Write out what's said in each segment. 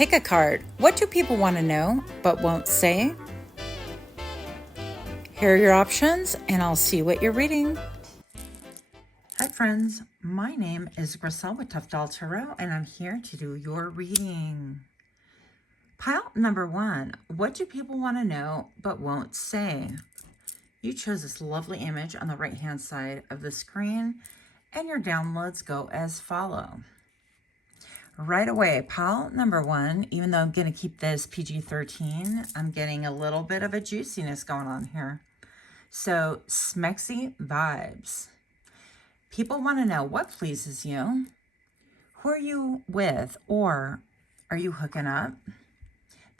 Pick a card. What do people want to know but won't say? Here are your options, and I'll see what you're reading. Hi friends, my name is Griselle with Toughdolltarot, and I'm here to do your reading. Pile number 1, what do people want to know but won't say? You chose this lovely image on the right hand side of the screen, and your downloads go as follow. Right away, pile number 1, even though I'm going to keep this PG-13, I'm getting a little bit of a juiciness going on here. So, smexy vibes. People want to know what pleases you. Who are you with, or are you hooking up?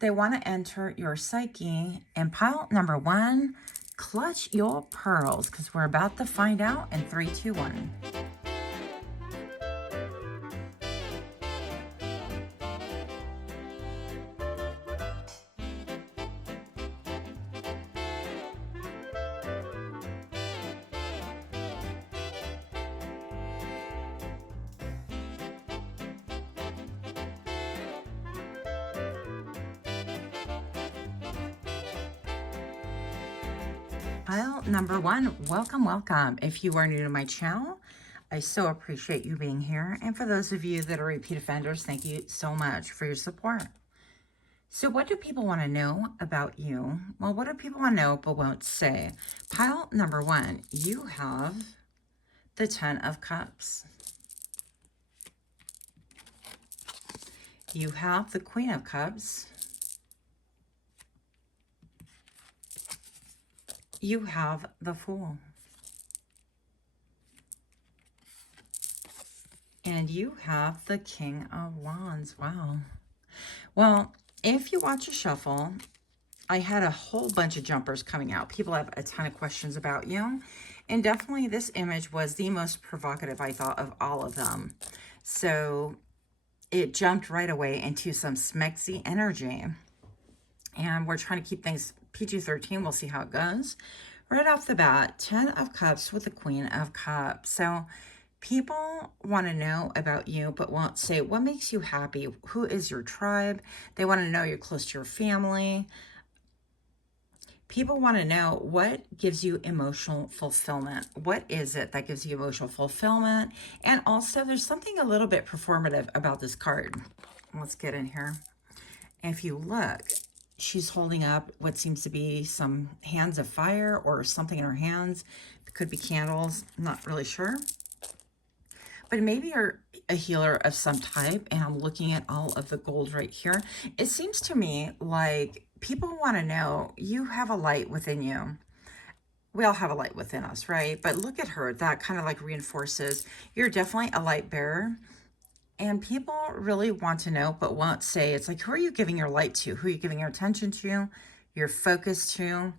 They want to enter your psyche. And pile number 1, clutch your pearls, because we're about to find out in 3, 2, 1. Pile number 1, welcome. If you are new to my channel, I so appreciate you being here. And for those of you that are repeat offenders, thank you so much for your support. So what do people want to know about you? Well, what do people want to know but won't say? Pile number 1, you have the 10 of Cups. You have the Queen of Cups. You have the Fool. And you have the King of Wands. Wow. Well, if you watch a shuffle, I had a whole bunch of jumpers coming out. People have a ton of questions about you. And definitely this image was the most provocative, I thought, of all of them. So it jumped right away into some smexy energy. And we're trying to keep things PG-13. We'll see how it goes. Right off the bat, 10 of Cups with the Queen of Cups. So people want to know about you but won't say what makes you happy. Who is your tribe? They want to know you're close to your family. People want to know what gives you emotional fulfillment. What is it that gives you emotional fulfillment? And also, there's something a little bit performative about this card. Let's get in here. If you look, she's holding up what seems to be some hands of fire or something in her hands. It could be candles. I'm not really sure. But maybe you're a healer of some type, and I'm looking at all of the gold right here. It seems to me like people want to know you have a light within you. We all have a light within us, right? But look at her. That kind of like reinforces you're definitely a light bearer. And people really want to know but won't say. It's like, who are you giving your light to? Who are you giving your attention to? Your focus to?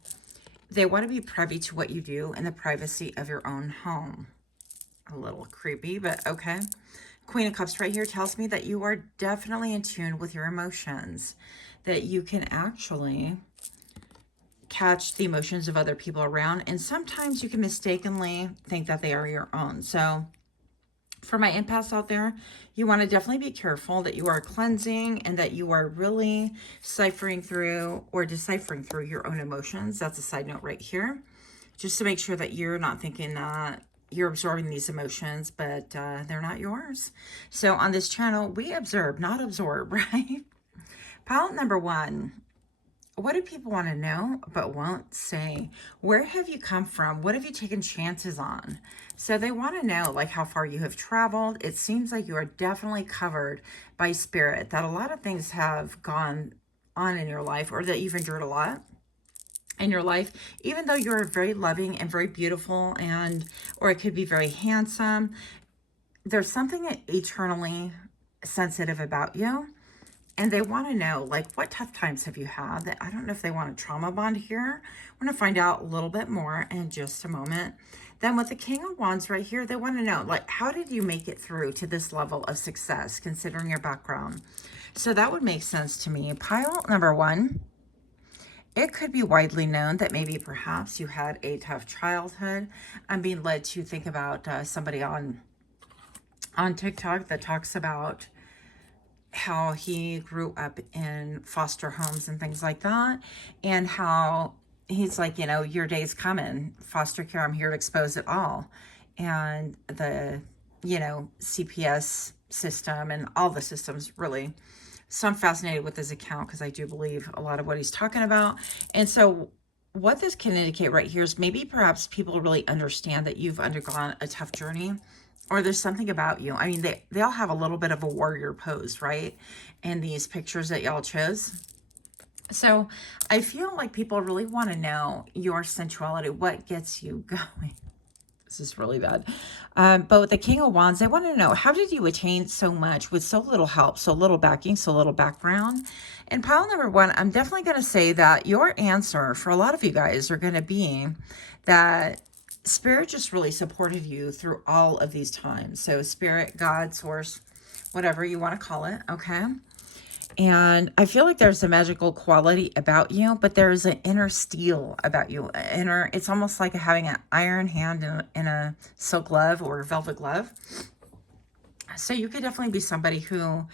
They want to be privy to what you do in the privacy of your own home. A little creepy, but okay. Queen of Cups right here tells me that you are definitely in tune with your emotions, that you can actually catch the emotions of other people around, and sometimes you can mistakenly think that they are your own. So for my empaths out there, you want to definitely be careful that you are cleansing and that you are really deciphering through your own emotions. That's a side note right here, just to make sure that you're not thinking that you're absorbing these emotions, but they're not yours. So on this channel, we observe, not absorb, right? Pile number 1. What do people want to know but won't say? Where have you come from? What have you taken chances on? So they want to know like how far you have traveled. It seems like you are definitely covered by spirit, that a lot of things have gone on in your life, or that you've endured a lot in your life, even though you're very loving and very beautiful, and or it could be very handsome. There's something eternally sensitive about you. And they want to know, like, what tough times have you had? That I don't know if they want a trauma bond here. We're going to find out a little bit more in just a moment. Then with the King of Wands right here, they want to know, like, how did you make it through to this level of success, considering your background? So that would make sense to me. Pile number 1. It could be widely known that maybe perhaps you had a tough childhood. I'm being led to think about somebody on TikTok that talks about how he grew up in foster homes and things like that, and how he's like, you know, your day's coming, foster care, I'm here to expose it all. And the, you know, CPS system and all the systems really. So I'm fascinated with his account because I do believe a lot of what he's talking about. And so what this can indicate right here is maybe perhaps people really understand that you've undergone a tough journey, or there's something about you. I mean, they all have a little bit of a warrior pose, right? In these pictures that y'all chose. So I feel like people really want to know your sensuality, what gets you going. This is really bad. But with the King of Wands, they want to know, how did you attain so much with so little help, so little backing, so little background? And pile number one, I'm definitely going to say that your answer for a lot of you guys are going to be that Spirit just really supported you through all of these times. So Spirit, God, Source, whatever you want to call it, okay? And I feel like there's a magical quality about you, but there's an inner steel about you. It's almost like having an iron hand in a silk glove or velvet glove. So you could definitely be somebody who,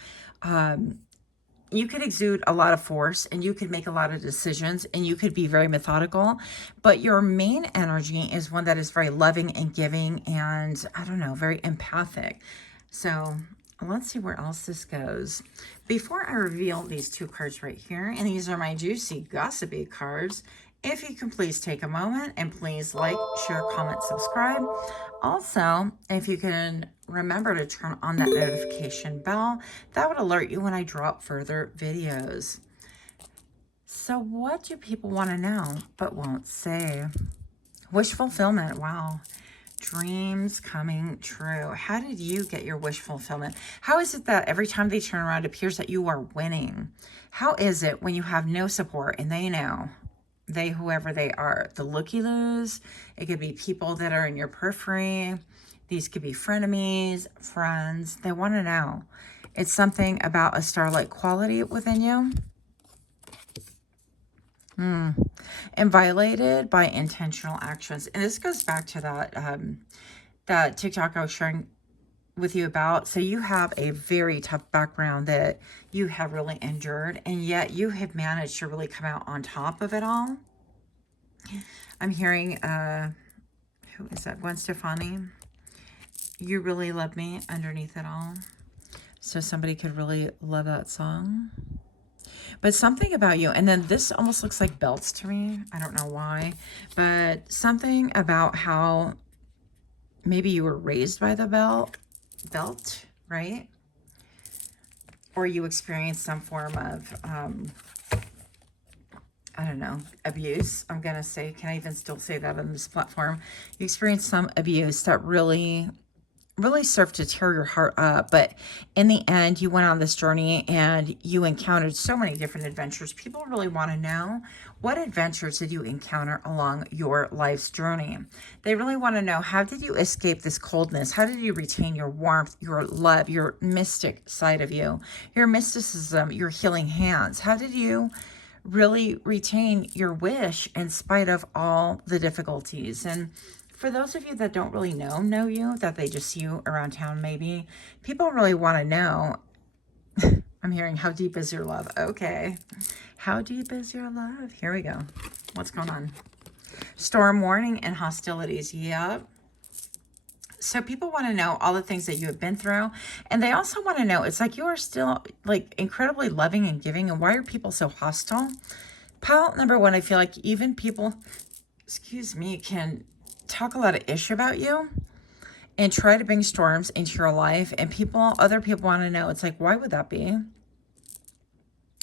you could exude a lot of force, and you could make a lot of decisions, and you could be very methodical, but your main energy is one that is very loving and giving, and I don't know, very empathic. So let's see where else this goes. Before I reveal these two cards right here, and these are my juicy, gossipy cards, if you can please take a moment and please like, share, comment, subscribe. Also, if you can remember to turn on that notification bell, that would alert you when I drop further videos. So what do people want to know but won't say? Wish fulfillment. Wow. Dreams coming true. How did you get your wish fulfillment? How is it that every time they turn around, it appears that you are winning? How is it when you have no support and they know, they, whoever they are, the looky-loos, it could be people that are in your periphery. These could be frenemies, friends. They want to know. It's something about a star-like quality within you. And violated by intentional actions. And this goes back to that that TikTok I was sharing with you about. So you have a very tough background that you have really endured, and yet you have managed to really come out on top of it all. I'm hearing, who is that? Gwen Stefani. You really love me underneath it all. So somebody could really love that song. But something about you, and then this almost looks like belts to me. I don't know why, but something about how maybe you were raised by the belt, right? Or you experienced some form of, I don't know, abuse. I'm going to say, can I even still say that on this platform? You experienced some abuse that really served to tear your heart up, but in the end you went on this journey and you encountered so many different adventures. People really want to know, what adventures did you encounter along your life's journey? They really want to know, how did you escape this coldness? How did you retain your warmth, your love, your mystic side of you, your mysticism, your healing hands? How did you really retain your wish in spite of all the difficulties? And for those of you that don't really know you, that they just see you around town maybe, people really want to know, I'm hearing, how deep is your love? Okay. How deep is your love? Here we go. What's going on? Storm warning and hostilities. Yep. So people want to know all the things that you have been through. And they also want to know, it's like you are still like incredibly loving and giving. And why are people so hostile? Pile number one, I feel like even people, excuse me, can talk a lot of ish about you and try to bring storms into your life, and other people want to know, it's like, why would that be?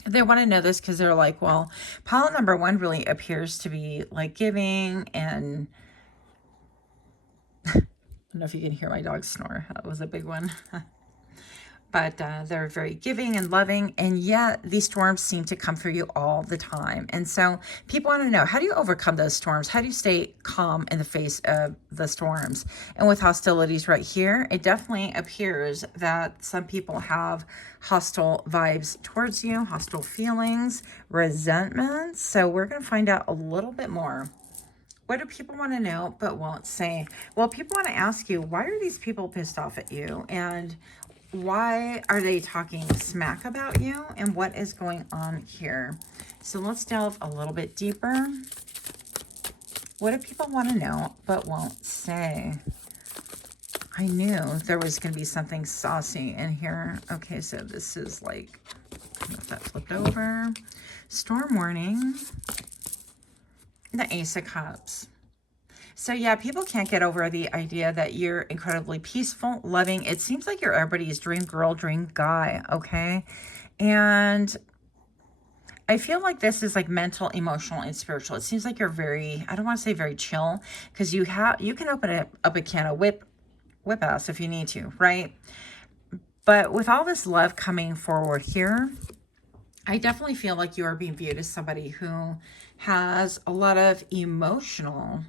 They want to know this because they're like, well, pile number one really appears to be like giving, and I don't know if you can hear my dog snore. That was a big one. But they're very giving and loving, and yet these storms seem to come for you all the time. And so people want to know, how do you overcome those storms? How do you stay calm in the face of the storms? And with hostilities right here, it definitely appears that some people have hostile vibes towards you, hostile feelings, resentment. So we're going to find out a little bit more. What do people want to know but won't say? Well, people want to ask you, why are these people pissed off at you? And why are they talking smack about you, and what is going on here? So let's delve a little bit deeper. What do people want to know but won't say? I knew there was going to be something saucy in here. Okay, so this is like, if that flipped over. Storm warning. The Ace of Cups. So yeah, people can't get over the idea that you're incredibly peaceful, loving. It seems like you're everybody's dream girl, dream guy, okay? And I feel like this is like mental, emotional, and spiritual. It seems like you're very, I don't want to say very chill, because you can open up a can of whip ass if you need to, right? But with all this love coming forward here, I definitely feel like you are being viewed as somebody who has a lot of the emotional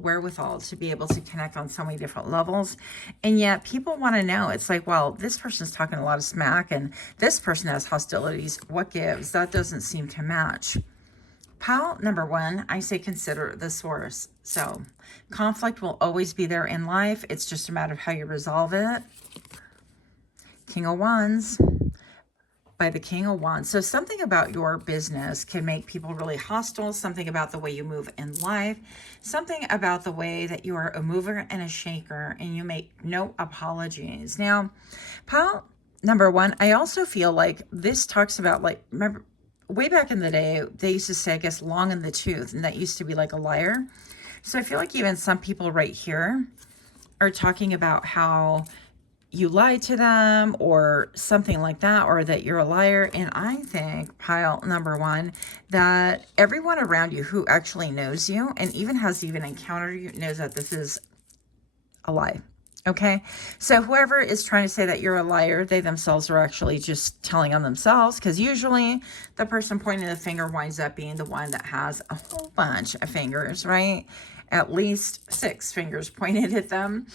wherewithal to be able to connect on so many different levels. And yet people want to know, it's like, well, this person's talking a lot of smack and this person has hostilities. What gives? That doesn't seem to match. Pile number one, I say consider the source. So conflict will always be there in life. It's just a matter of how you resolve it. King of Wands. By the King of Wands. So something about your business can make people really hostile, something about the way you move in life, something about the way that you are a mover and a shaker and you make no apologies. Now, pile number one, I also feel like this talks about, like, remember way back in the day, they used to say, I guess, long in the tooth, and that used to be like a liar. So I feel like even some people right here are talking about how you lied to them or something like that, or that you're a liar. And I think, pile number one, that everyone around you who actually knows you and even has encountered you knows that this is a lie. Okay, so whoever is trying to say that you're a liar, they themselves are actually just telling on themselves, because usually the person pointing the finger winds up being the one that has a whole bunch of fingers, right? At least 6 fingers pointed at them.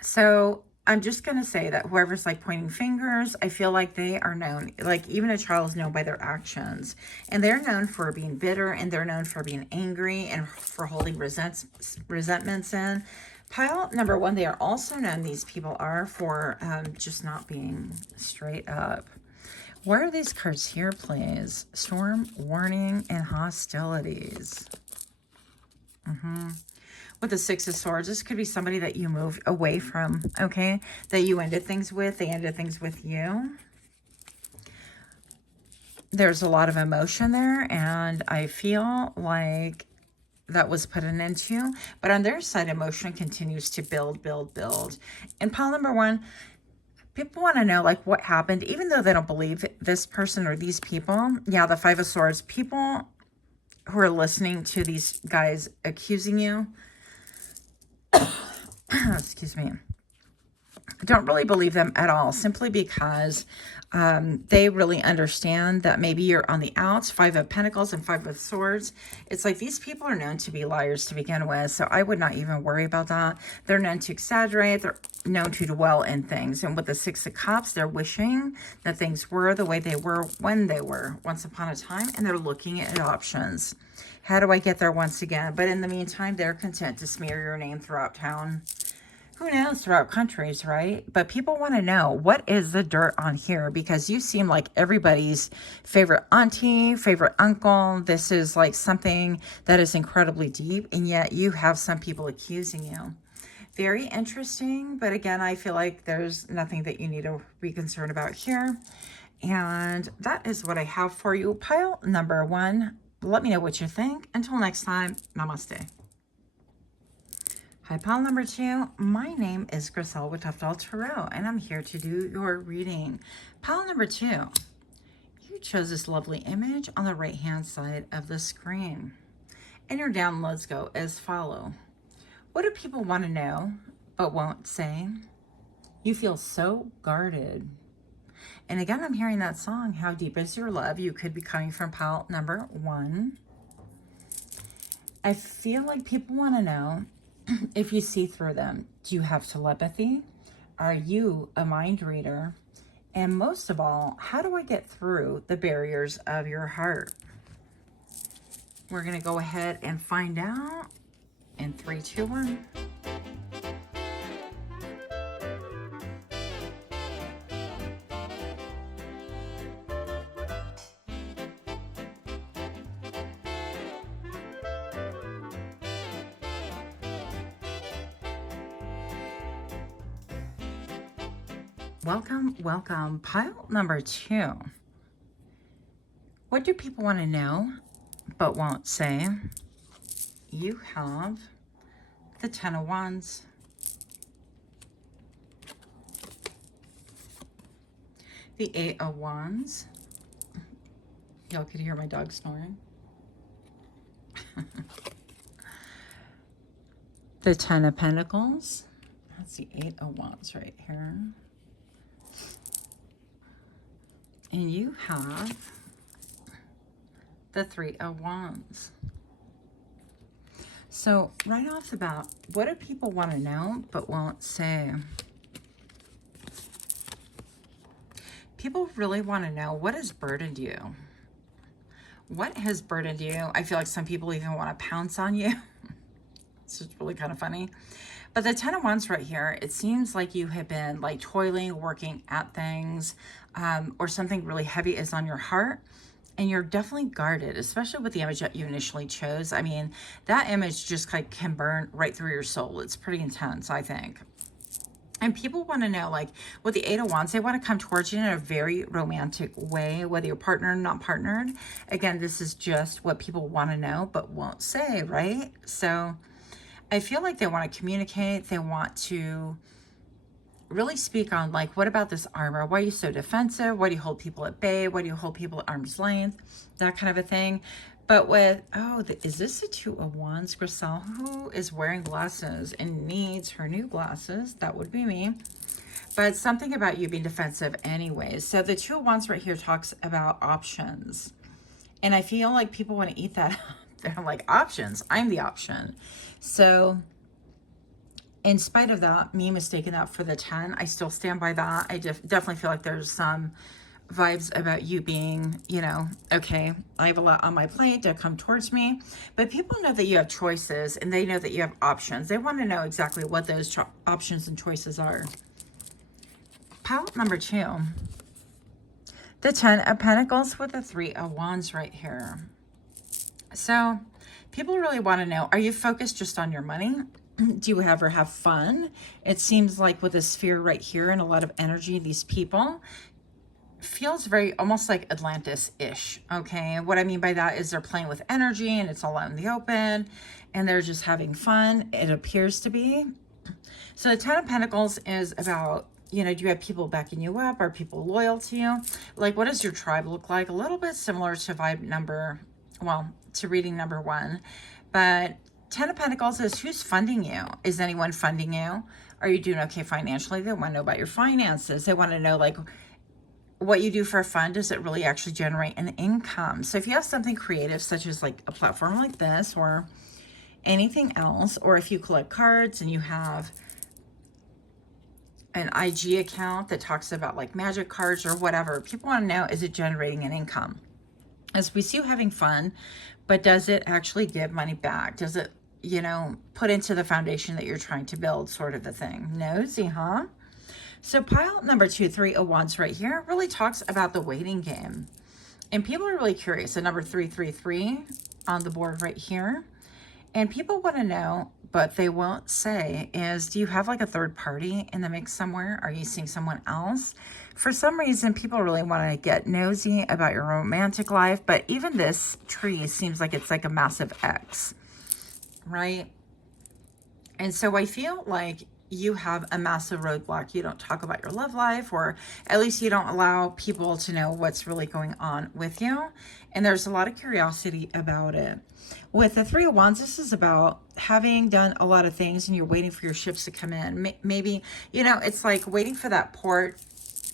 So I'm just going to say that whoever's like pointing fingers, I feel like they are known, like even a child is known by their actions, and they're known for being bitter, and they're known for being angry and for holding resentments in. Pile number one, they are also known, these people are, for just not being straight up. Where are these cards here, please? Storm, warning, and hostilities. With the 6 of Swords, this could be somebody that you moved away from, okay? That you ended things with. They ended things with you. There's a lot of emotion there, and I feel like that was put an end to. But on their side, emotion continues to build, build, build. And pile number one, people want to know, like, what happened, even though they don't believe this person or these people. Yeah, the 5 of Swords, people who are listening to these guys accusing you, excuse me, don't really believe them at all, simply because they really understand that maybe you're on the outs. 5 of Pentacles and 5 of Swords. It's like these people are known to be liars to begin with, so I would not even worry about that. They're known to exaggerate. They're known to dwell in things. And with the 6 of Cups, they're wishing that things were the way they were when they were once upon a time, and they're looking at options. How do I get there once again? But in the meantime, they're content to smear your name throughout town. Who knows, throughout countries, right? But people want to know, what is the dirt on here? Because you seem like everybody's favorite auntie, favorite uncle. This is like something that is incredibly deep, and yet you have some people accusing you. Very interesting, but again, I feel like there's nothing that you need to be concerned about here. And that is what I have for you. Pile number one. Let me know what you think. Until next time, namaste. Hi, pile number two. My name is Griselle with Toughdolltarot, and I'm here to do your reading. Pile number two, you chose this lovely image on the right-hand side of the screen. And your downloads go as follow. What do people want to know but won't say? You feel so guarded. And again, I'm hearing that song, How Deep Is Your Love? You could be coming from pile number one. I feel like people want to know if you see through them. Do you have telepathy? Are you a mind reader? And most of all, how do I get through the barriers of your heart? We're going to go ahead and find out in 3, 2, 1. Welcome, welcome. Pile number 2. What do people want to know but won't say? You have the 10 of Wands, the 8 of Wands. Y'all could hear my dog snoring. The 10 of Pentacles. That's the 8 of Wands right here. And you have the 3 of Wands. So right off the bat, what do people want to know but won't say? People really want to know, what has burdened you? What has burdened you? I feel like some people even want to pounce on you. It's just really kind of funny. But the 10 of Wands right here, it seems like you have been like toiling, working at things, or something really heavy is on your heart. And you're definitely guarded, especially with the image that you initially chose. I mean, that image just like can burn right through your soul. It's pretty intense, I think. And people want to know, like, with the 8 of Wands, they want to come towards you in a very romantic way, whether you're partnered or not partnered. Again, this is just what people want to know but won't say, right? So I feel like they want to communicate. They want to really speak on, like, what about this armor? Why are you so defensive? Why do you hold people at bay? Why do you hold people at arm's length? That kind of a thing. But with, is this a 2 of Wands, Griselle? Who is wearing glasses and needs her new glasses? That would be me. But something about you being defensive anyways. So the 2 of Wands right here talks about options. And I feel like people want to eat that up. They're like, options? I'm the option. So in spite of that, me mistaking that for the 10, I still stand by that. I definitely feel like there's some vibes about you being, you know, okay, I have a lot on my plate to come towards me. But people know that you have choices and they know that you have options. They want to know exactly what those options and choices are. Pile number 2. The 10 of Pentacles with the 3 of Wands right here. So people really want to know, are you focused just on your money? Do you ever have fun? It seems like with this sphere right here and a lot of energy, these people feels very almost like Atlantis-ish. Okay, what I mean by that is they're playing with energy and it's all out in the open and they're just having fun. It appears to be. So the 10 of Pentacles is about, you know, do you have people backing you up? Are people loyal to you? Like, what does your tribe look like? A little bit similar to vibe number, well, to reading number 1. But 10 of Pentacles is, who's funding you? Is anyone funding you? Are you doing okay financially? They want to know about your finances. They want to know, like, what you do for fun. Does it really actually generate an income? So if you have something creative, such as like a platform like this or anything else, or if you collect cards and you have an IG account that talks about like magic cards or whatever, people want to know, is it generating an income? As we see you having fun, but does it actually give money back? Does it, you know, put into the foundation that you're trying to build, sort of a thing? Nosy, huh? So pile number 2, 3 of Wands right here, really talks about the waiting game. And people are really curious. So number 333 on the board right here. And people want to know, but they won't say, is, do you have like a third party in the mix somewhere? Are you seeing someone else? For some reason, people really want to get nosy about your romantic life. But even this tree seems like it's like a massive X, right? And so I feel like you have a massive roadblock. You don't talk about your love life, or at least you don't allow people to know what's really going on with you. And there's a lot of curiosity about it. With the 3 of Wands, this is about having done a lot of things and you're waiting for your ships to come in. Maybe, you know, it's like waiting for that port,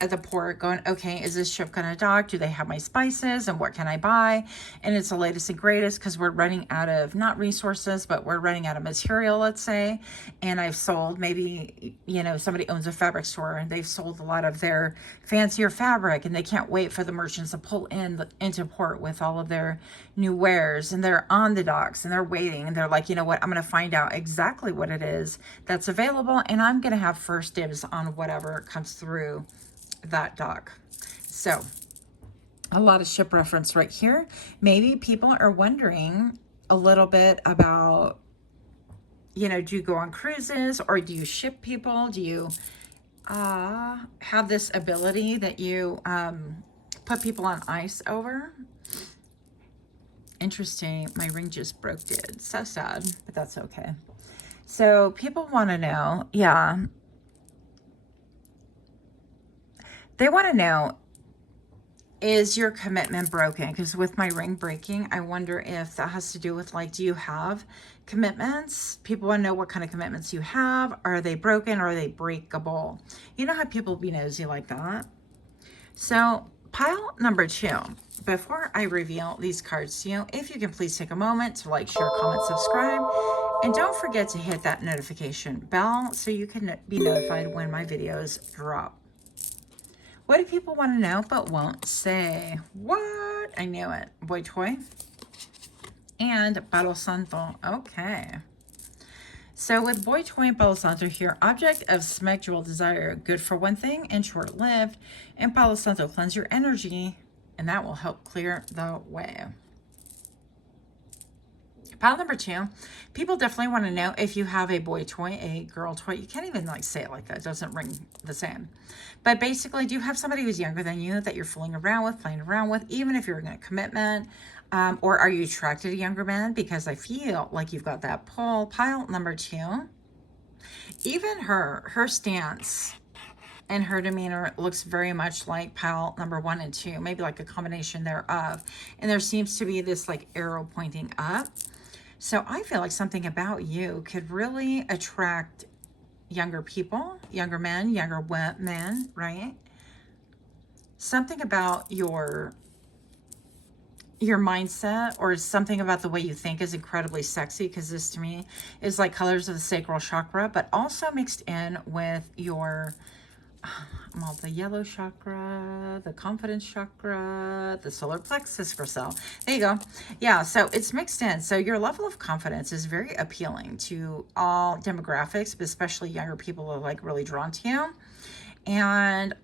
at the port, going, okay, is this ship going to dock? Do they have my spices? And what can I buy? And it's the latest and greatest because we're running out of, not resources, but we're running out of material, let's say. And I've sold, maybe, you know, somebody owns a fabric store and they've sold a lot of their fancier fabric and they can't wait for the merchants to pull into port with all of their new wares. And they're on the docks and they're waiting and they're like, you know what, I'm going to find out exactly what it is that's available. And I'm going to have first dibs on whatever comes through that dock. So a lot of ship reference right here. Maybe people are wondering a little bit about, you know, do you go on cruises or do you ship people? Do you have this ability that you put people on ice over. Interesting. My ring just broke, dude. So sad, but that's okay. So people want to know, yeah. They want to know, is your commitment broken? Because with my ring breaking, I wonder if that has to do with, like, do you have commitments? People want to know what kind of commitments you have. Are they broken or are they breakable? You know how people be nosy like that? So pile number 2, before I reveal these cards to you, if you can please take a moment to like, share, comment, subscribe, and don't forget to hit that notification bell so you can be notified when my videos drop. What do people want to know but won't say? What? I knew it. Boy toy and Palo Santo. Okay. So with Boy Toy and Palo Santo here, object of sexual desire, good for one thing and short-lived. And Palo Santo, cleanse your energy, and that will help clear the way. Pile number 2, people definitely want to know if you have a boy toy, a girl toy. You can't even like say it like that. It doesn't ring the same. But basically, do you have somebody who's younger than you that you're fooling around with, playing around with, even if you're in a commitment? Or are you attracted to younger men? Because I feel like you've got that pull. Pile number 2, even her stance and her demeanor looks very much like pile number 1 and 2, maybe like a combination thereof. And there seems to be this like arrow pointing up. So I feel like something about you could really attract younger people, younger men, younger men, right? Something about your mindset or something about the way you think is incredibly sexy, because this to me is like colors of the sacral chakra, but also mixed in with your well, the yellow chakra, the confidence chakra, the solar plexus crystal. There you go. Yeah, so it's mixed in. So your level of confidence is very appealing to all demographics, but especially younger people are like really drawn to you. And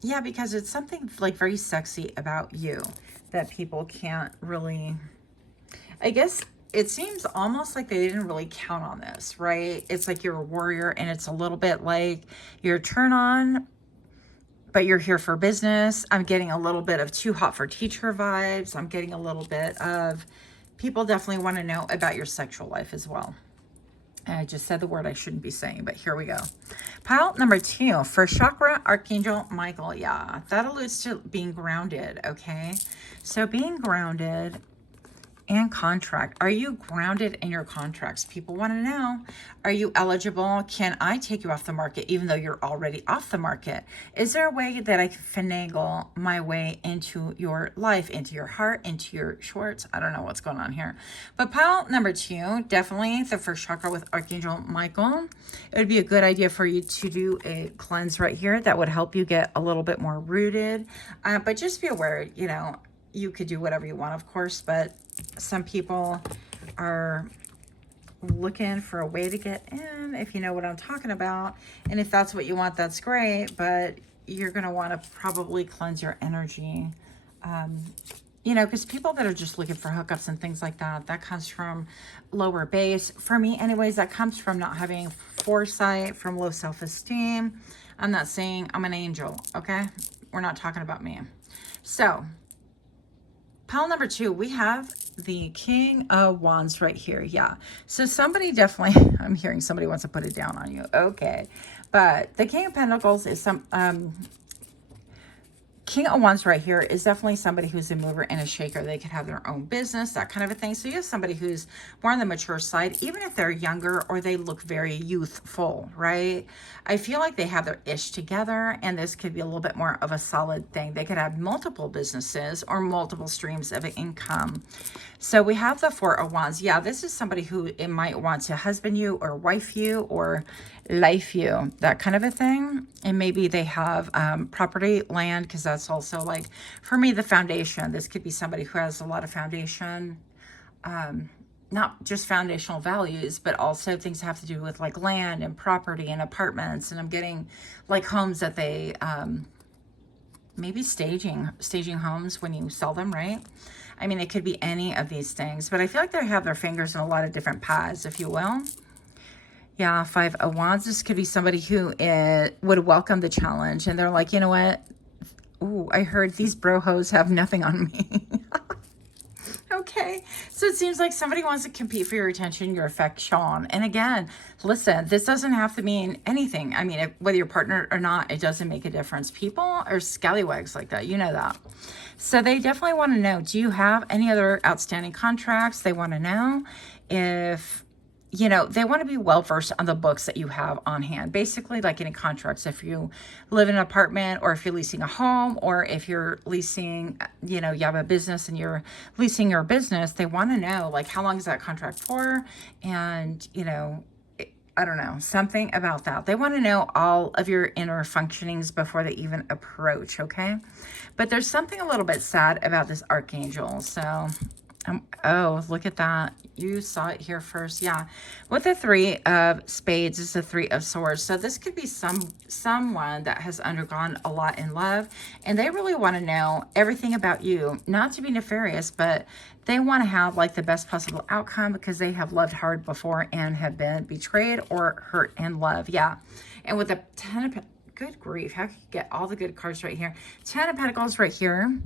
yeah, because it's something like very sexy about you that people can't really, I guess it seems almost like they didn't really count on this, right? It's like you're a warrior, and it's a little bit like your turn on, but you're here for business. I'm getting a little bit of too hot for teacher vibes. I'm getting a little bit of people definitely want to know about your sexual life as well. And I just said the word I shouldn't be saying, but here we go. Pile number 2, first chakra, Archangel Michael. Yeah, that alludes to being grounded, okay? So being grounded and contract. Are you grounded in your contracts? People want to know, are you eligible? Can I take you off the market even though you're already off the market? Is there a way that I can finagle my way into your life, into your heart, into your shorts? I don't know what's going on here. But pile number 2, definitely the first chakra with Archangel Michael. It would be a good idea for you to do a cleanse right here that would help you get a little bit more rooted. But just be aware, you know, you could do whatever you want, of course, but some people are looking for a way to get in, if you know what I'm talking about. And if that's what you want, that's great, but you're going to want to probably cleanse your energy. You know, because people that are just looking for hookups and things like that, that comes from lower base. For me, anyways, that comes from not having foresight, from low self-esteem. I'm not saying I'm an angel, okay? We're not talking about me. So pile number 2, we have the King of Wands right here. Yeah. So somebody definitely, I'm hearing somebody wants to put it down on you. Okay. But the King of Pentacles is King of Wands right here is definitely somebody who's a mover and a shaker. They could have their own business, that kind of a thing. So you have somebody who's more on the mature side, even if they're younger or they look very youthful, right? I feel like they have their ish together, and this could be a little bit more of a solid thing. They could have multiple businesses or multiple streams of income. So we have the Four of Wands. Yeah, this is somebody who it might want to husband you or wife you or life you, that kind of a thing. And maybe they have property, land, because that's also like, for me, the foundation. This could be somebody who has a lot of foundation, not just foundational values, but also things that have to do with like land and property and apartments. And I'm getting like homes that they, maybe staging homes when you sell them, right? I mean, it could be any of these things, but I feel like they have their fingers in a lot of different pies, if you will. Yeah, Five of Wands. This could be somebody who would welcome the challenge. And they're like, you know what? Ooh, I heard these bro hoes have nothing on me. Okay, so it seems like somebody wants to compete for your attention, your affection. And again, listen, this doesn't have to mean anything. I mean, whether you're partnered or not, it doesn't make a difference. People are scallywags like that. You know that. So they definitely want to know, do you have any other outstanding contracts? They want to know if, you know, they want to be well versed on the books that you have on hand. Basically, like any contracts, if you live in an apartment or if you're leasing a home or if you're leasing, you know, you have a business and you're leasing your business, they want to know, like, how long is that contract for? And, you know, I don't know, something about that. They want to know all of your inner functionings before they even approach, okay? But there's something a little bit sad about this archangel. So, oh, look at that. You saw it here first. Yeah. With the Three of Spades is the Three of Swords. So this could be someone that has undergone a lot in love, and they really want to know everything about you. Not to be nefarious, but they want to have like the best possible outcome because they have loved hard before and have been betrayed or hurt in love. Yeah. And with the Ten of good grief, how can you get all the good cards right here? Ten of Pentacles right here.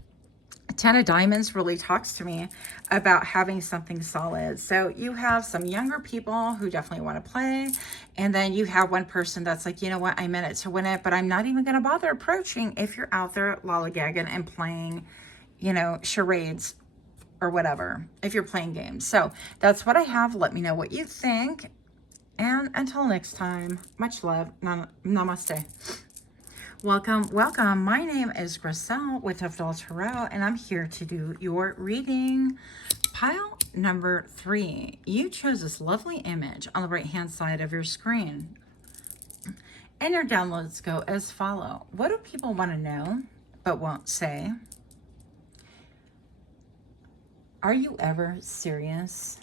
Ten of Diamonds really talks to me about having something solid. So you have some younger people who definitely want to play. And then you have one person that's like, you know what, I'm in it to win it, but I'm not even going to bother approaching if you're out there lollygagging and playing, you know, charades or whatever, if you're playing games. So that's what I have. Let me know what you think. And until next time, much love. Namaste. Welcome, welcome. My name is Griselle with Toughdolltarot, and I'm here to do your reading. Pile number 3. You chose this lovely image on the right-hand side of your screen. And your downloads go as follow. What do people want to know but won't say? Are you ever serious?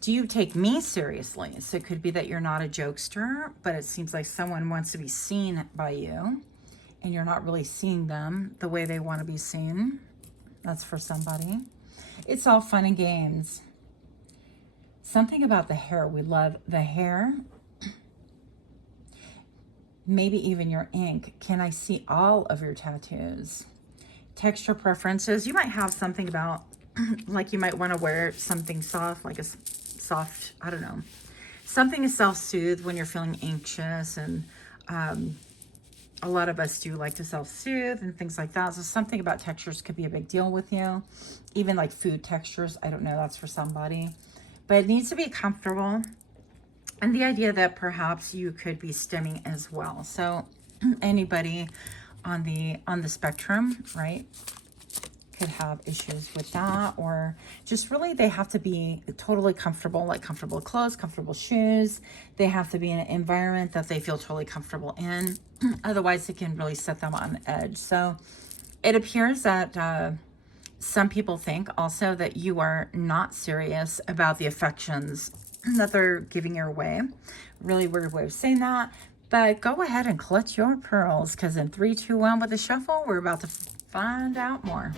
Do you take me seriously? So it could be that you're not a jokester, but it seems like someone wants to be seen by you and you're not really seeing them the way they want to be seen. That's for somebody. It's all fun and games. Something about the hair. We love the hair. Maybe even your ink. Can I see all of your tattoos? Texture preferences. You might have something about, like you might want to wear something soft, like a soft, I don't know, something to self-soothe when you're feeling anxious, and a lot of us do like to self-soothe and things like that. So something about textures could be a big deal with you. Even like food textures, I don't know, that's for somebody. But it needs to be comfortable. And the idea that perhaps you could be stimming as well. So anybody on the spectrum, right, could have issues with that, or just really they have to be totally comfortable, like comfortable clothes, comfortable shoes. They have to be in an environment that they feel totally comfortable in. Otherwise, it can really set them on edge. So it appears that some people think also that you are not serious about the affections that they're giving your way. Really weird way of saying that. But go ahead and clutch your pearls, because in 3, 2, 1 with the shuffle, we're about to find out more.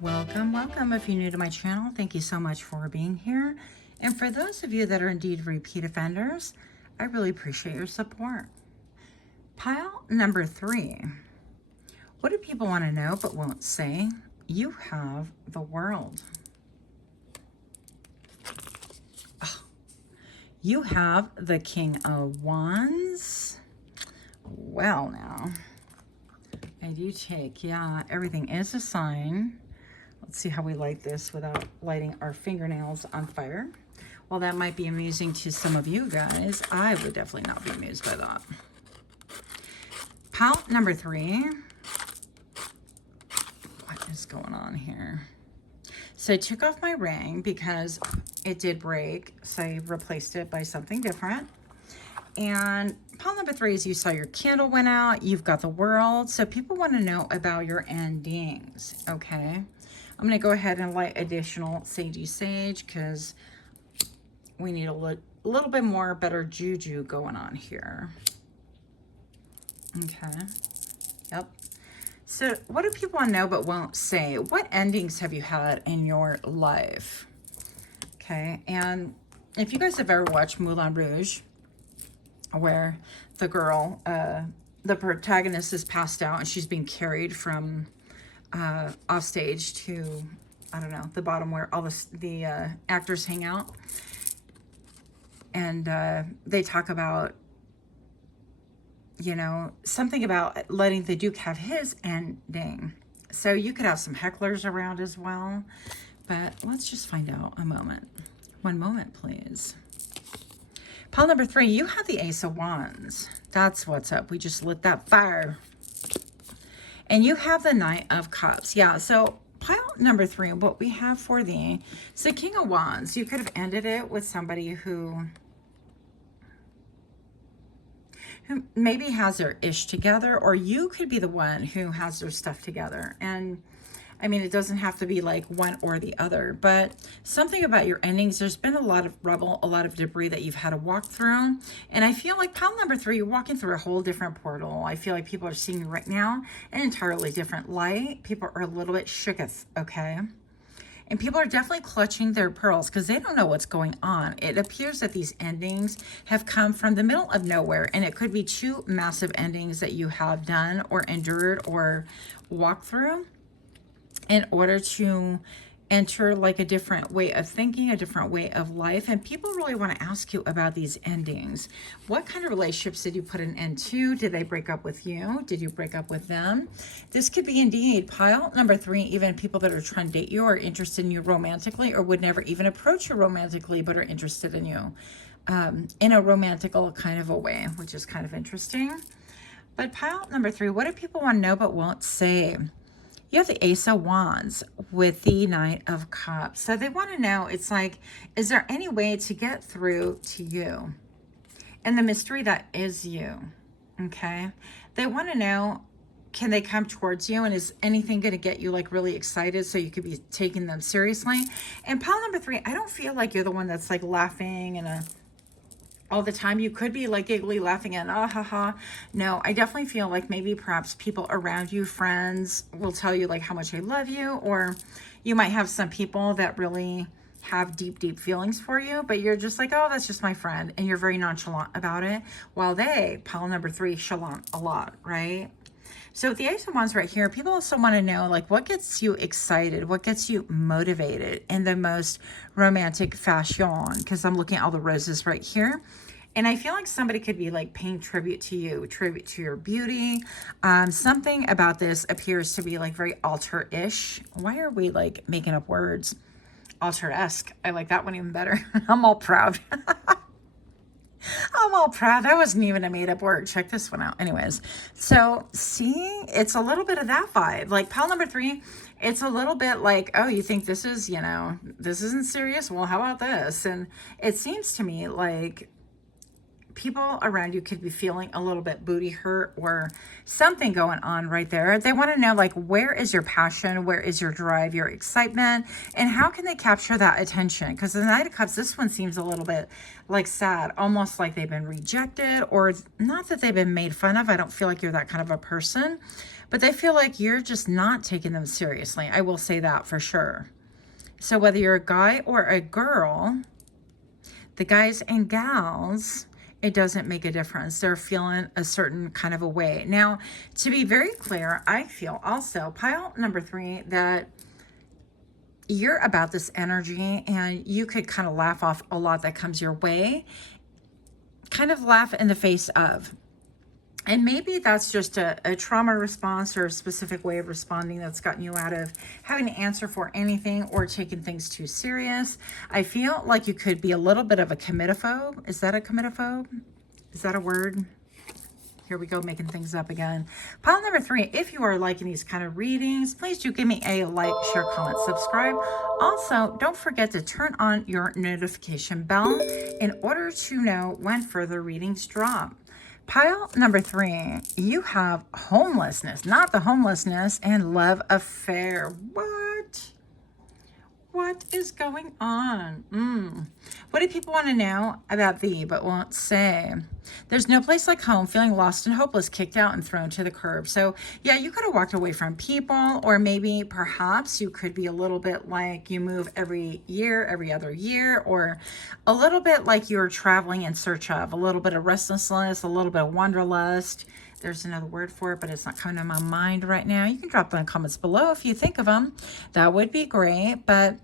Welcome, welcome. If you're new to my channel, thank you so much for being here. And for those of you that are indeed repeat offenders, I really appreciate your support. Pile number 3. What do people want to know but won't say? You have the World. Oh, you have the King of Wands. Well, now, I do take, yeah, everything is a sign. Let's see how we light this without lighting our fingernails on fire. While that might be amusing to some of you guys, I would definitely not be amused by that. Pile number 3. What is going on here? So I took off my ring because it did break, so I replaced it by something different. And pile number 3 is you saw your candle went out, you've got the World. So people want to know about your endings, okay? I'm going to go ahead and light additional sagey sage because we need a little bit more better juju going on here. Okay. Yep. So what do people want to know but won't say? What endings have you had in your life? Okay. And if you guys have ever watched Moulin Rouge, where the girl, the protagonist is passed out and she's being carried from off stage to, I don't know, the bottom where all the actors hang out. And they talk about, you know, something about letting the Duke have his ending. So you could have some hecklers around as well. But let's just find out a moment. One moment, please. Pile number 3, you have the Ace of Wands. That's what's up. We just lit that fire. And you have the Knight of Cups. Yeah, so pile number 3, what we have for thee is the King of Wands. You could have ended it with somebody who maybe has their ish together, or you could be the one who has their stuff together. And I mean, it doesn't have to be like one or the other, but something about your endings, there's been a lot of rubble, a lot of debris that you've had to walk through. And I feel like pile number 3, you're walking through a whole different portal. I feel like people are seeing you right now in an entirely different light. People are a little bit shooketh, okay? And people are definitely clutching their pearls because they don't know what's going on. It appears that these endings have come from the middle of nowhere, and it could be 2 massive endings that you have done or endured or walked through in order to enter like a different way of thinking, a different way of life. And people really want to ask you about these endings. What kind of relationships did you put an end to? Did they break up with you? Did you break up with them? This could be indeed pile number 3, even people that are trying to date you or interested in you romantically, or would never even approach you romantically, but are interested in you in a romantical kind of a way, which is kind of interesting. But pile number 3, what do people want to know but won't say? You have the Ace of Wands with the Knight of Cups. So they want to know, it's like, is there any way to get through to you and the mystery that is you? Okay. They want to know, can they come towards you, and is anything going to get you like really excited so you could be taking them seriously? And pile number 3, I don't feel like you're the one that's like laughing and all the time. You could be like giggly laughing and ah ha ha. No, I definitely feel like maybe perhaps people around you, friends, will tell you like how much they love you, or you might have some people that really have deep feelings for you, but you're just like, oh, that's just my friend, and you're very nonchalant about it, while they, pile number 3, chalant a lot, right? So with the Ace of Wands right here, people also want to know, like, what gets you excited? What gets you motivated in the most romantic fashion? Because I'm looking at all the roses right here. And I feel like somebody could be, like, paying tribute to you, tribute to your beauty. Something about this appears to be, like, very altar-ish. Why are we, like, making up words? Altar-esque. I like that one even better. I'm all proud. I'm all proud. That wasn't even a made up word. Check this one out. Anyways, so see, it's a little bit of that vibe. Like pile number 3, it's a little bit like, oh, you think this is, you know, this isn't serious? Well, how about this? And it seems to me like people around you could be feeling a little bit booty hurt or something going on right there. They want to know, like, where is your passion? Where is your drive, your excitement? And how can they capture that attention? Because the Knight of Cups, this one seems a little bit like sad, almost like they've been rejected, or not that they've been made fun of. I don't feel like you're that kind of a person, but they feel like you're just not taking them seriously. I will say that for sure. So whether you're a guy or a girl, the guys and gals, it doesn't make a difference. They're feeling a certain kind of a way. Now, to be very clear, I feel also, pile number 3, that you're about this energy and you could kind of laugh off a lot that comes your way. Kind of laugh in the face of. And maybe that's just a trauma response or a specific way of responding that's gotten you out of having to answer for anything or taking things too serious. I feel like you could be a little bit of a committophobe. Is that a committophobe? Is that a word? Here we go, making things up again. Pile number 3, if you are liking these kind of readings, please do give me a like, share, comment, subscribe. Also, don't forget to turn on your notification bell in order to know when further readings drop. Pile number 3, you have homelessness, not the homelessness, and love affair. What? What is going on? What do people want to know about thee but won't say? There's no place like home, feeling lost and hopeless, kicked out and thrown to the curb. So yeah, you could have walked away from people, or maybe perhaps you could be a little bit like you move every year, every other year, or a little bit like you're traveling in search of a little bit of restlessness, a little bit of wanderlust. There's another word for it, but it's not coming to my mind right now. You can drop them in the comments below if you think of them. That would be great. But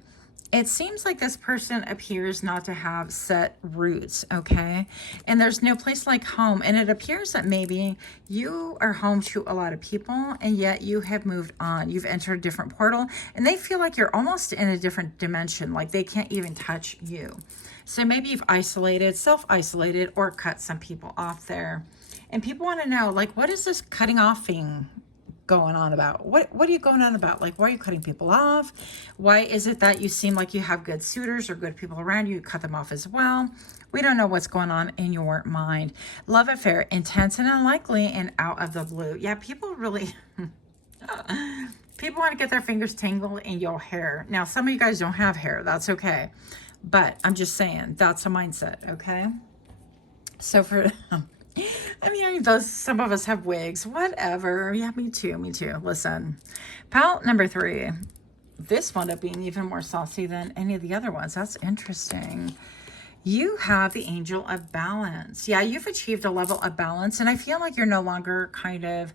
it seems like this person appears not to have set roots, okay? And there's no place like home. And it appears that maybe you are home to a lot of people, and yet you have moved on. You've entered a different portal, and they feel like you're almost in a different dimension, like they can't even touch you. So maybe you've isolated, self-isolated, or cut some people off there. And people want to know, like, what is this cutting off thing going on about? What are you going on about? Like, why are you cutting people off? Why is it that you seem like you have good suitors or good people around you? You cut them off as well. We don't know what's going on in your mind. Love affair, intense and unlikely, and out of the blue. Yeah, people really... people want to get their fingers tangled in your hair. Now, some of you guys don't have hair. That's okay. But I'm just saying, that's a mindset, okay? So for... I mean, those, some of us have wigs, whatever. Yeah, me too, me too. Listen, pal number 3. This wound up being even more saucy than any of the other ones. That's interesting. You have the angel of balance. Yeah, you've achieved a level of balance, and I feel like you're no longer kind of...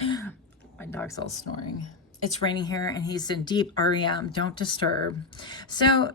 My dog's all snoring. It's raining here, and he's in deep REM. Don't disturb. So...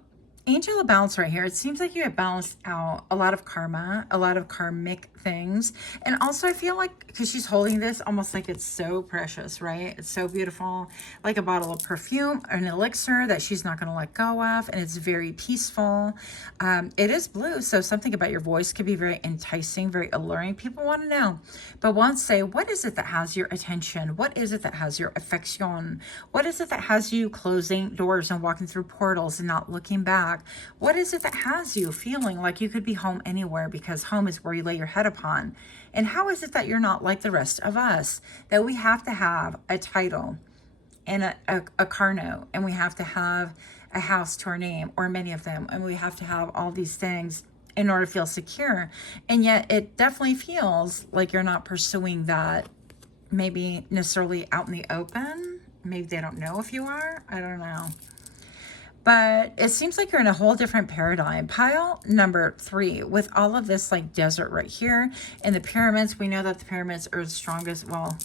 Angel of balance right here. It seems like you have balanced out a lot of karma, a lot of karmic things. And also I feel like, because she's holding this almost like it's so precious, right? It's so beautiful, like a bottle of perfume or an elixir that she's not going to let go of. And it's very peaceful. It is blue. So something about your voice could be very enticing, very alluring. People want to know, but won't say, what is it that has your attention? What is it that has your affection? What is it that has you closing doors and walking through portals and not looking back? What is it that has you feeling like you could be home anywhere, because home is where you lay your head upon? And how is it that you're not like the rest of us, that we have to have a title and a car note, and we have to have a house to our name, or many of them, and we have to have all these things in order to feel secure? And yet it definitely feels like you're not pursuing that, maybe necessarily out in the open. Maybe they don't know if you are. I don't know. But it seems like you're in a whole different paradigm. Pile number 3, with all of this like desert right here and the pyramids. We know that the pyramids are the strongest. Well,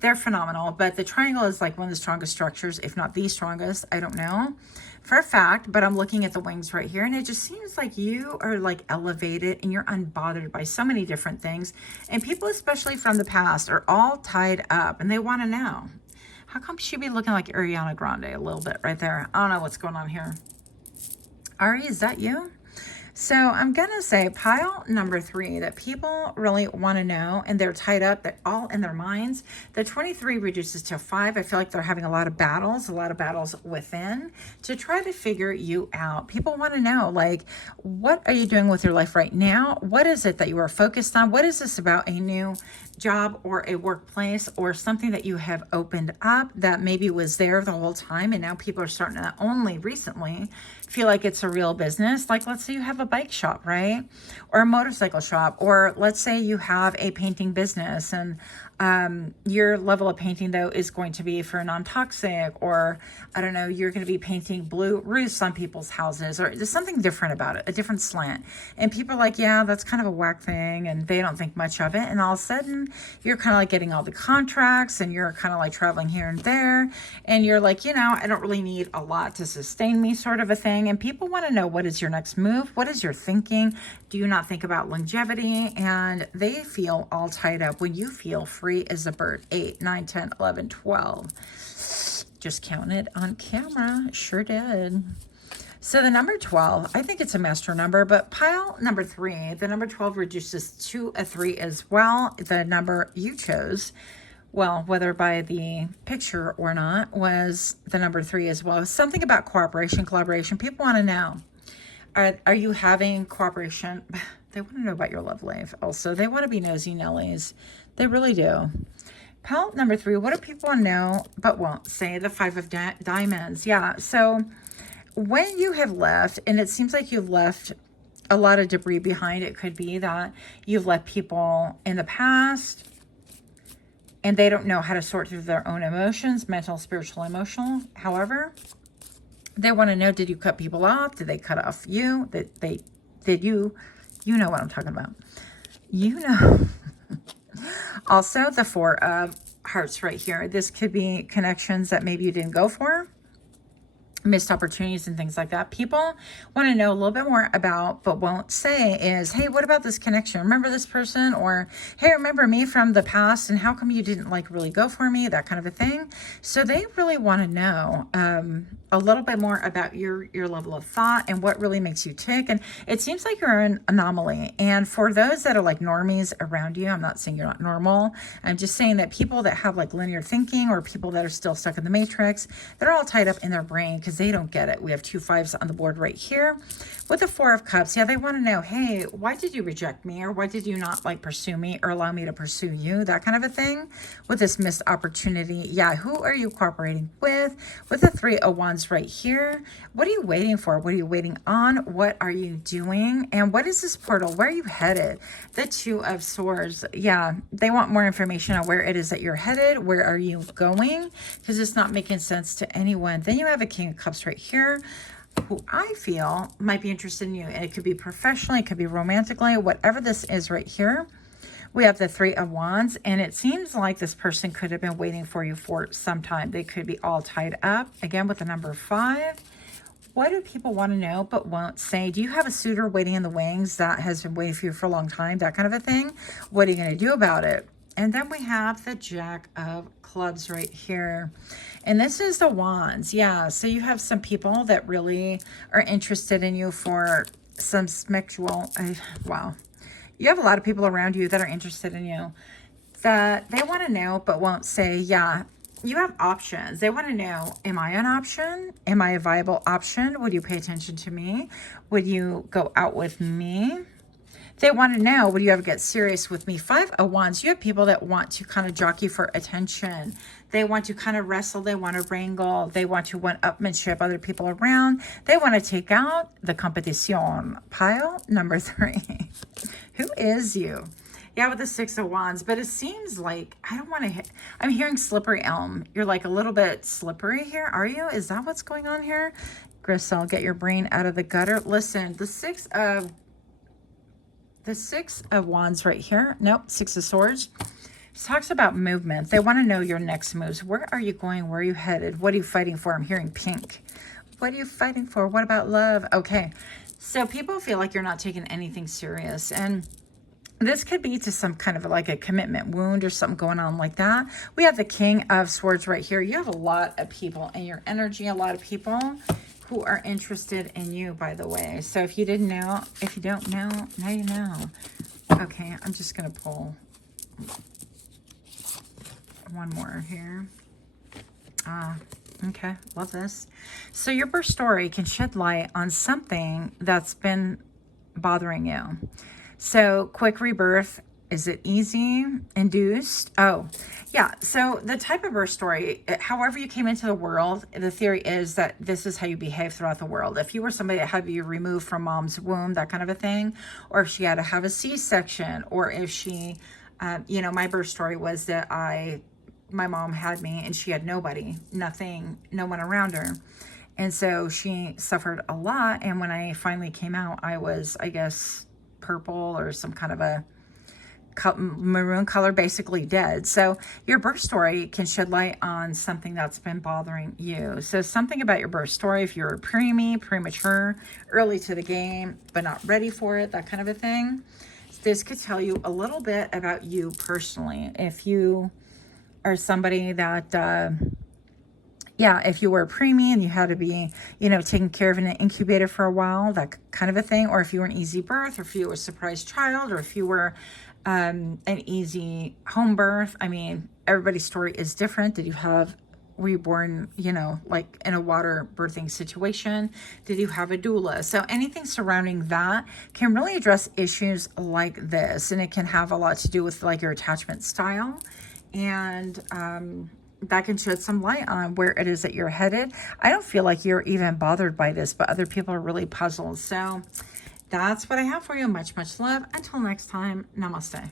they're phenomenal, but the triangle is like one of the strongest structures, if not the strongest. I don't know for a fact, but I'm looking at the wings right here, and it just seems like you are like elevated and you're unbothered by so many different things. And people, especially from the past, are all tied up, and they want to know, how come she be looking like Ariana Grande a little bit right there? I don't know what's going on here. Ari, is that you? So I'm going to say pile number 3, that people really want to know, and they're tied up. They're all in their minds. The 23 reduces to 5. I feel like they're having a lot of battles within to try to figure you out. People want to know, like, what are you doing with your life right now? What is it that you are focused on? What is this about a new job or a workplace or something that you have opened up that maybe was there the whole time, and now people are starting to only recently feel like it's a real business? Like, let's say you have a bike shop, right? Or a motorcycle shop, or let's say you have a painting business, and your level of painting though is going to be for non-toxic, or I don't know, you're going to be painting blue roofs on people's houses, or there's something different about it, a different slant. And people are like, yeah, that's kind of a whack thing, and they don't think much of it. And all of a sudden you're kind of like getting all the contracts, and you're kind of like traveling here and there, and you're like, you know, I don't really need a lot to sustain me, sort of a thing. And people want to know, what is your next move? What is your thinking? Do you not think about longevity? And they feel all tied up when you feel free as a bird. 8, 9, 10, 11, 12. Just counted on camera. Sure did. So the number 12, I think it's a master number, but pile number 3, the number 12 reduces to a 3 as well. The number you chose, well, whether by the picture or not, was the number 3 as well. Something about cooperation, collaboration. People want to know, are you having cooperation? They want to know about your love life also. They want to be nosy Nellies. They really do. Pile number 3, what do people know but won't say? The 5 of diamonds. Yeah, so when you have left, and it seems like you've left a lot of debris behind, it could be that you've left people in the past and they don't know how to sort through their own emotions, mental, spiritual, emotional. However, they want to know, did you cut people off? Did they cut off you? Did you know what I'm talking about. You know. Also, the 4 of hearts right here. This could be connections that maybe you didn't go for, missed opportunities and things like that. People want to know a little bit more about, but won't say is, hey, what about this connection? Remember this person? Or, hey, remember me from the past? And how come you didn't like really go for me? That kind of a thing. So they really want to know a little bit more about your level of thought and what really makes you tick. And it seems like you're an anomaly. And for those that are like normies around you, I'm not saying you're not normal. I'm just saying that people that have like linear thinking, or people that are still stuck in the matrix, they're all tied up in their brain because they don't get it. We have 2 5s on the board right here with the 4 of cups. Yeah, they want to know, hey, why did you reject me? Or why did you not like pursue me or allow me to pursue you? That kind of a thing with this missed opportunity. Yeah, who are you cooperating with? With the 3 of wands right here. What are you waiting for? What are you waiting on? What are you doing? And what is this portal? Where are you headed? The 2 of swords. Yeah, they want more information on where it is that you're headed. Where are you going? Because it's not making sense to anyone. Then you have a King of Cups right here, who I feel might be interested in you. And it could be professionally, it could be romantically, whatever this is right here. We have the 3 of wands, and it seems like this person could have been waiting for you for some time. They could be all tied up. Again, with the number 5. What do people want to know but won't say? Do you have a suitor waiting in the wings that has been waiting for you for a long time? That kind of a thing. What are you going to do about it? And then we have the Jack of Clubs right here. And this is the wands. Yeah, so you have some people that really are interested in you for some sexual... wow. You have a lot of people around you that are interested in you, that they want to know but won't say. Yeah, you have options. They want to know, am I an option? Am I a viable option? Would you pay attention to me? Would you go out with me? They want to know, would you ever get serious with me? 5 of wands. You have people that want to kind of jockey for attention. They want to kind of wrestle. They want to wrangle. They want to one-upmanship other people around. They want to take out the competition. Pile number 3. Who is you? Yeah, with the 6 of wands. But it seems like, I don't want to I'm hearing slippery elm. You're like a little bit slippery here. Are you? Is that what's going on here? Grisel, get your brain out of the gutter. Listen, the 6 of wands right here. Nope, 6 of swords. It talks about movement. They want to know your next moves. Where are you going? Where are you headed? What are you fighting for? I'm hearing pink. What are you fighting for? What about love? Okay, so people feel like you're not taking anything serious. And this could be to some kind of like a commitment wound or something going on like that. We have the King of Swords right here. You have a lot of people in your energy, a lot of people who are interested in you, by the way. So if you didn't know, if you don't know, now you know. Okay, I'm just going to pull one more here. Okay, love this. So your birth story can shed light on something that's been bothering you. So quick rebirth, is it easy? Induced? Oh, yeah. So the type of birth story, however you came into the world, the theory is that this is how you behave throughout the world. If you were somebody that had you removed from mom's womb, that kind of a thing, or if she had to have a C-section, or if she, you know, my birth story was that my mom had me and she had nobody, nothing, no one around her. And so she suffered a lot. And when I finally came out, I was, I guess, purple or some kind of a maroon color, basically dead. So your birth story can shed light on something that's been bothering you. So something about your birth story, if you're preemie, premature, early to the game, but not ready for it, that kind of a thing. This could tell you a little bit about you personally. If you are somebody that, yeah, if you were a preemie and you had to be, you know, taken care of in an incubator for a while, that kind of a thing, or if you were an easy birth, or if you were a surprise child, or if you were an easy home birth. I mean, everybody's story is different. Did you have, were you born, you know, like in a water birthing situation? Did you have a doula? So anything surrounding that can really address issues like this, and it can have a lot to do with like your attachment style and that can shed some light on where it is that you're headed. I don't feel like you're even bothered by this, but other people are really puzzled. So that's what I have for you. Much, much love. Until next time, namaste.